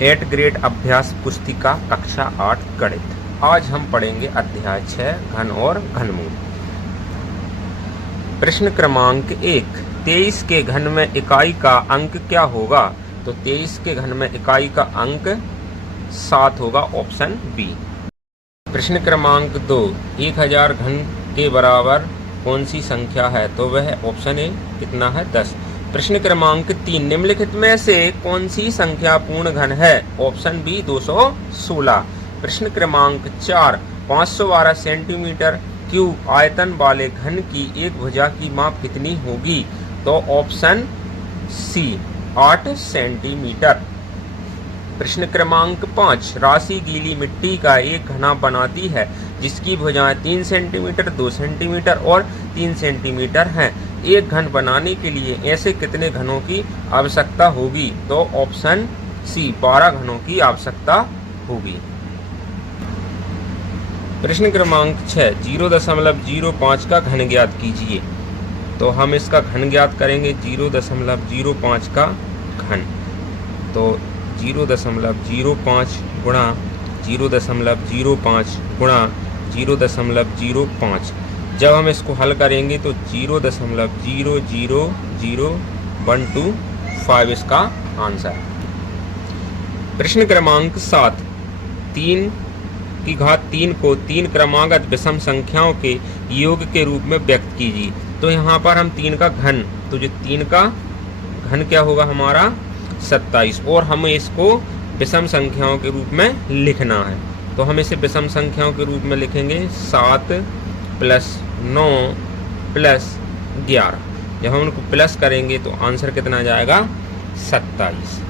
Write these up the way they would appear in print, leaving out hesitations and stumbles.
8 grade अभ्यास पुस्तिका कक्षा 8 गणित। आज हम पढ़ेंगे अध्याय 6 घन और घनमूल। प्रश्न क्रमांक 1, 23 के घन में इकाई का अंक क्या होगा? तो 23 के घन में इकाई का अंक 7 होगा, ऑप्शन बी। प्रश्न क्रमांक 2, 1000 घन के बराबर कौन सी संख्या है? तो वह ऑप्शन ए कितना है? 10। प्रश्न क्रमांक 3, निम्नलिखित में से कौन सी संख्या पूर्ण घन है? Option B 216। प्रश्न क्रमांक 4, 512 सेंटीमीटर क्यूब आयतन वाले घन की एक भुजा की माप कितनी होगी? तो ऑप्शन सी 8 सेंटीमीटर। प्रश्न क्रमांक 5, राशि गीली मिट्टी का एक घना बनाती है जिसकी भुजाएं 3 सेंटीमीटर, 2 सेंटीमीटर और 3 सेंटीमीटर हैं। एक घन बनाने के लिए ऐसे कितने घनों की आवश्यकता होगी? तो ऑप्शन सी 12 घनों की आवश्यकता होगी। प्रश्न क्रमांक 6, 0.05 का घन ज्ञात कीजिए। तो हम इसका घन ज्ञात करेंगे 0.05 का घन। तो 0.05 गुणा 0.05 गुणा 0.05। जब हम इसको हल करेंगे तो 0.000125 इसका आंसर। प्रश्न क्रमांक 7, 3 की घात 3 को 3 क्रमागत विषम संख्याओं के योग के रूप में व्यक्त कीजिए। तो यहाँ पर हम 3 का घन, तो जो 3 का घन क्या होगा हमारा? 27, और हमें इसको विषम संख्याओं के रूप में लिखना है। तो हम इसे विषम संख्याओं के रूप में लिखेंगे 7 + 9 + 11। जब हम उनको प्लस करेंगे तो आंसर कितना जाएगा? 27।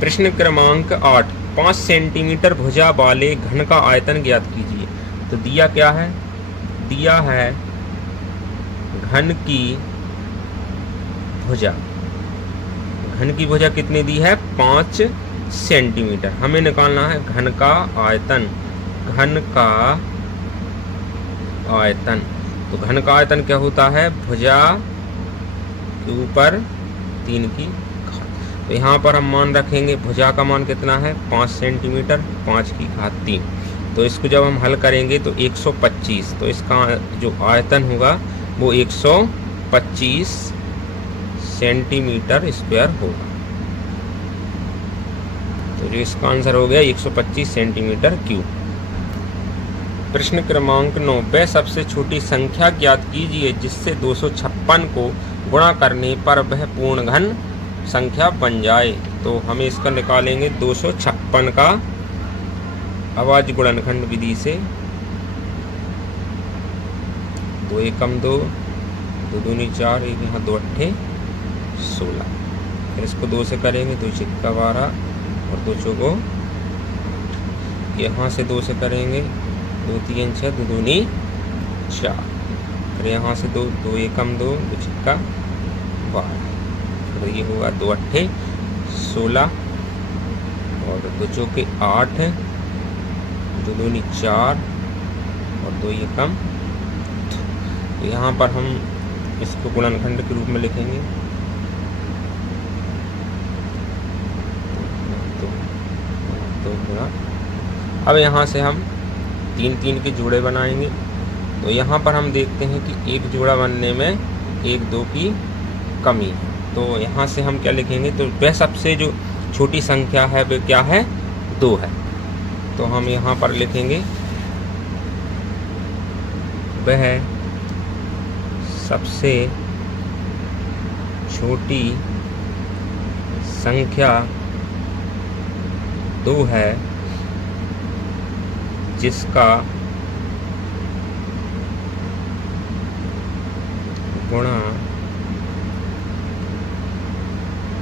प्रश्न क्रमांक 8, 5 सेंटीमीटर भुजा वाले घन का आयतन ज्ञात कीजिए। तो दिया क्या है? दिया है घन की भुजा। घन की भुजा कितनी दी है? 5 सेंटीमीटर। हमें निकालना है घन का आयतन। घन का आयतन, तो घन का आयतन क्या होता है? भुजा के ऊपर 3 की घात। तो यहाँ पर हम मान रखेंगे भुजा का मान कितना है? 5 सेंटीमीटर, 5 की घात 3। तो इसको जब हम हल करेंगे तो 125, तो इसका जो आयतन होगा वो 125 सेंटीमीटर स्क्वायर होगा। तो जो इसका आंसर हो गया 125 सेंटीमीटर क्यूब। प्रश्न क्रमांक 9, वह सबसे छोटी संख्या ज्ञात कीजिए जिससे 256 को गुणा करने पर वह पूर्ण घन संख्या बन जाए। तो हमें इसका निकालेंगे 256 का अभाज्य गुणनखंड विधि से। 2 एकम 2, 2 दूनी 4, एक यहाँ 2 अट्ठे 16। फिर इसको 2 से करेंगे, 2 छिक्का 12 और 2 चौको। यहाँ से 2 से करेंगे, 2 3 6, 2 दूनी 4। फिर यहाँ से 2 एकम 2, 2 छिक्का 12। तो ये होगा 2 अट्ठे 16 और 2 चौके 8, 2 दूनी 4 और 2 एकम। तो यहाँ पर हम इसको गुणनखंड के रूप में लिखेंगे। अब यहाँ से हम 3 के जोड़े बनाएंगे। तो यहाँ पर हम देखते हैं कि एक जोड़ा बनने में 1 2 की कमी है। तो यहाँ से हम क्या लिखेंगे? तो वह सबसे जो छोटी संख्या है वह क्या है? 2 है। तो हम यहाँ पर लिखेंगे वह सबसे छोटी संख्या 2 है जिसका गुणा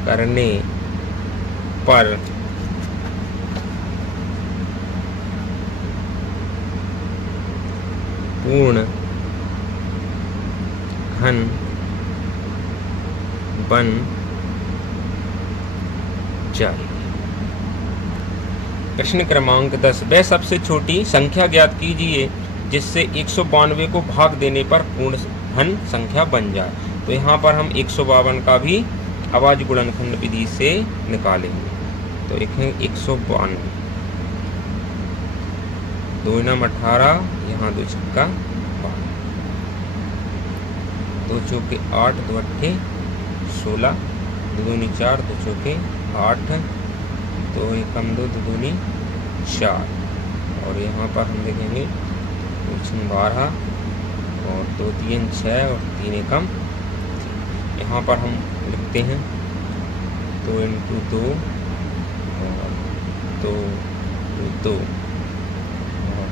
करने पर पूर्ण घन बन जाए। प्रश्न क्रमांक 10, वह सबसे छोटी संख्या ज्ञात कीजिए जिससे 192 को भाग देने पर पूर्ण घन संख्या बन जाए। तो यहाँ पर हम 152 का भी अभाज्य गुणनखंड विधि से निकालेंगे। तो लिखेंगे 152, 2 नम 18, यहाँ 2 छक्का 12, 2 चौके 8, 2 अट्ठे 16, 2 दूनी 4, 2 चौके 8, 2 एकम 2, 2 दूनी 4, और यहाँ पर हम देखेंगे 2 छन 12 और 2 3 6 और 3 एकम 3। यहाँ पर हम लिखते हैं 2 इंटू 2 और 2 2 और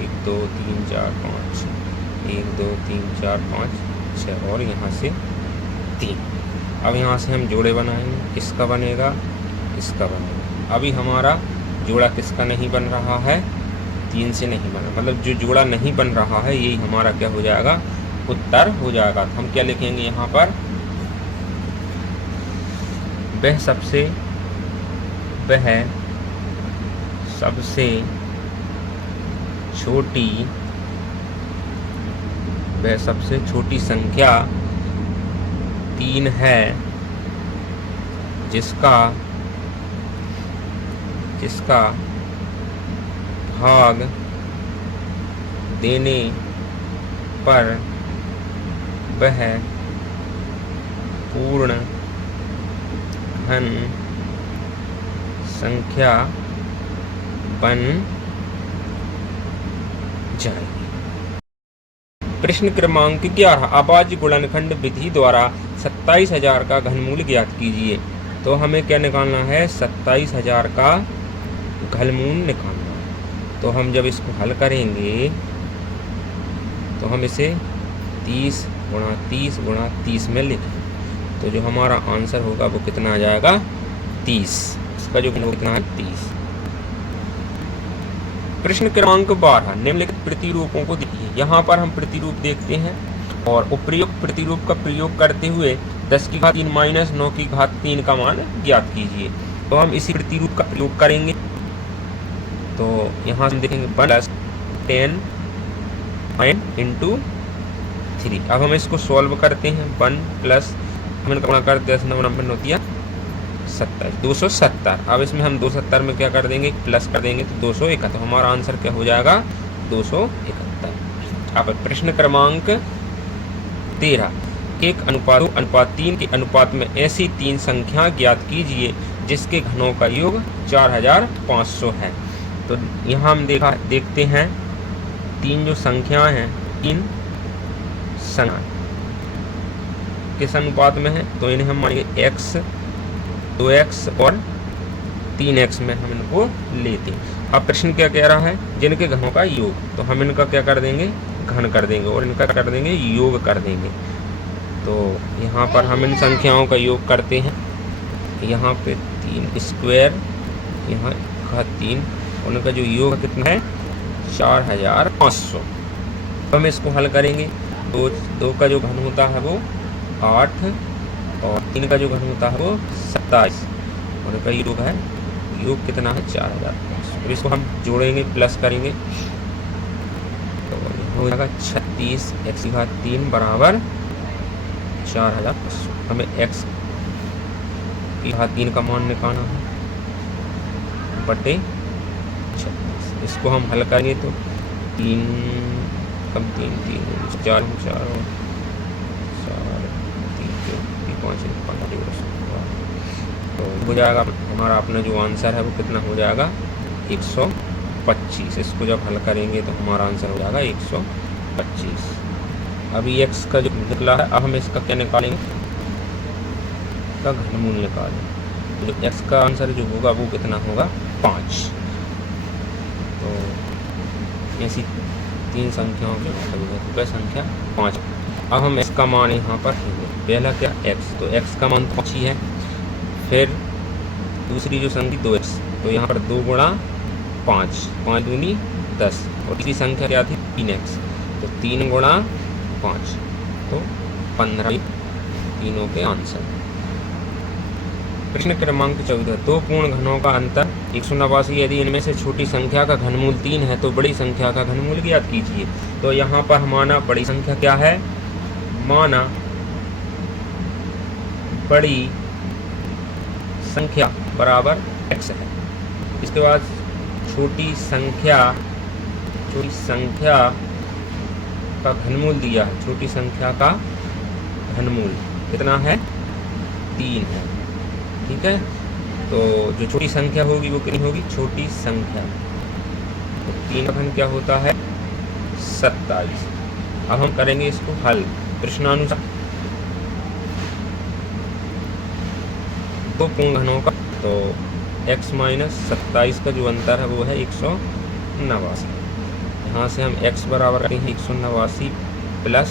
1 2 3 4 5 1 2 3 4 5 6 और यहाँ से 3। अब यहाँ से हम जोड़े बनाएंगे, किसका बनेगा, इसका बनेगा। अभी हमारा जोड़ा किसका नहीं बन रहा है, 3 से नहीं बना, मतलब जो जोड़ा नहीं बन रहा है यही हमारा क्या हो जाएगा, उत्तर हो जाएगा। तो हम क्या लिखेंगे यहाँ पर, वह सबसे छोटी संख्या 3 है जिसका भाग देने पर वह पूर्ण घन संख्या बन जाएगी। प्रश्न क्रमांक 11, अभाज्य गुणनखंड विधि द्वारा 27,000 का घनमूल ज्ञात कीजिए। तो हमें क्या निकालना है, 27,000 का घनमूल निकालना है। तो हम जब इसको हल करेंगे तो हम इसे 30 गुणा 30 गुणा 30 में लिखें, तो जो हमारा आंसर होगा वो कितना आ जाएगा, 30। इसका जो कितना है 30। प्रश्न क्रमांक 12, निम्नलिखित प्रतिरूपों को देखिए। यहाँ पर हम प्रतिरूप देखते हैं और उपयुक्त प्रतिरूप का प्रयोग करते हुए 10 की घात 3 माइनस 9 की घात 3 का मान ज्ञात कीजिए। तो हम इसी प्रतिरूप का प्रयोग करेंगे। तो यहाँ हम देखेंगे 1 + 10 इंटू 3। अब हम इसको सॉल्व करते हैं। 1 प्लस हम गुणा कर 10 9 होती है 27, 270। अब इसमें हम 270 में क्या कर देंगे, प्लस कर देंगे तो 271। तो हमारा आंसर क्या हो जाएगा, 271। अब प्रश्न क्रमांक 13, 1:2:3 के अनुपात में ऐसी 3 संख्या ज्ञात कीजिए जिसके घनों का योग 4500 है। तो यहाँ हम देखते हैं 3 जो संख्याएं हैं, 3 संख्या किस अनुपात में है, तो इन्हें हम मानेंगे x 2x और 3x में हम इनको लेते हैं। अब प्रश्न क्या कह रहा है, जिनके घनों का योग, तो हम इनका क्या कर देंगे, घन कर देंगे और इनका कर देंगे योग कर देंगे। तो यहाँ पर हम इन संख्याओं का योग करते हैं। यहाँ पे 3 स्क्वायर, यहाँ का 3, उनका जो योग कितना है 4500। तो हम इसको हल करेंगे। 2 का जो घन होता है वो 8 और 3 का जो घन होता है वो 27 और इनका योग है, योग कितना है 4500। इसको हम जोड़ेंगे, प्लस करेंगे तो हो जाएगा 36 x की घात 3 बराबर 4500। हमें x की घात 3 का मान निकालना है बटे 36। इसको हम हल करेंगे तो 3 कम 3 4 4 तो हो जाएगा हमारा अपना जो आंसर है वो कितना हो जाएगा 125। इसको जब हल करेंगे तो हमारा आंसर हो जाएगा 125। अभी x का जो निकला है, अब हम इसका क्या निकालेंगे, का घनमूल निकालें। जो x का आंसर जो होगा वो कितना होगा 5। तो ऐसी 3 संख्याओं के मतलब वह संख्या 5। अब हम इसका मान यहाँ पर लेंगे। पहला क्या x, तो x का मान 5 ही है। फिर दूसरी जो संख्या 2x, तो यहाँ पर 2 गुणा 5, 5 दूनी 10 और तीसरी संख्या क्या थी 3x, तो 3 गुणा 5 तो 15। तीनों के आंसर। प्रश्न क्रमांक 14, 2 पूर्ण घनों का अंतर 189। यदि इनमें से छोटी संख्या का घनमूल 3 है तो बड़ी संख्या का घनमूल ज्ञात कीजिए। तो यहाँ पर हमारा बड़ी संख्या क्या है, माना बड़ी संख्या बराबर x है। इसके बाद छोटी संख्या का घनमूल दिया है। छोटी संख्या का घनमूल कितना है? 3 है। ठीक है, तो जो छोटी संख्या होगी वो कितनी होगी? छोटी संख्या, तो 3 का घन क्या होता है? 27। अब हम करेंगे इसको हल प्रश्नानुसार। दो पूर्ण घनों का, तो x माइनस 27 का जो अंतर है वो है 189। यहाँ से हम x बराबर करेंगे 189 प्लस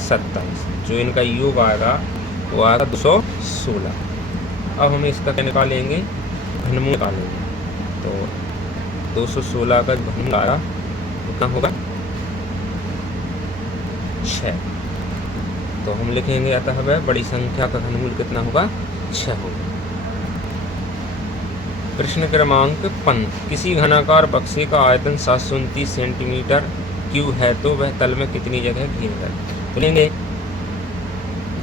27, जो इनका योग आएगा वो आएगा 216। अब हम इसका क्या निकालेंगे? घनमूल निकालेंगे। तो 216 का घनमूल आएगा कितना होगा? 6। तो हम लिखेंगे अतः वह बड़ी संख्या का घनमूल कितना होगा? 6 होगा। प्रश्न क्रमांक 5, किसी घनाकार बक्से का आयतन 729 सेंटीमीटर क्यूब है तो वह तल में कितनी जगह घेरेगा? तो लेंगे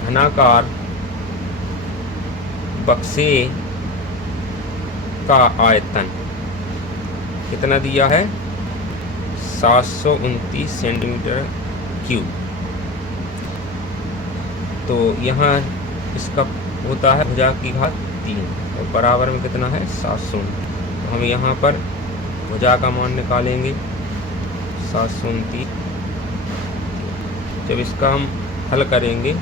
घनाकार बक्से का आयतन कितना दिया है? 729 सेंटीमीटर क्यूब। तो यहाँ इसका होता है भुजा की घात 3 और बराबर में कितना है? 729। तो हम यहाँ पर भुजा का मान निकालेंगे 729। जब इसका हम हल करेंगे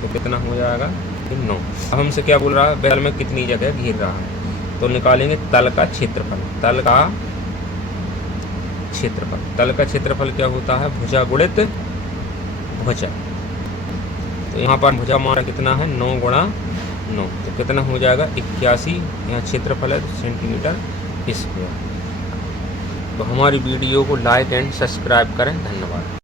तो कितना हो जाएगा? 9। अब हमसे क्या बोल रहा है? तल में कितनी जगह घेर रहा है, तो निकालेंगे तल का क्षेत्रफल। तल का क्षेत्रफल क्या होता है? भुजा गुणित भुजा। तो यहाँ पर भुजा मान कितना है? 9 गुणा 9, तो कितना हो जाएगा? 81। यहाँ क्षेत्रफल है सेंटीमीटर स्क्वायर। तो हमारी वीडियो को लाइक एंड सब्सक्राइब करें। धन्यवाद।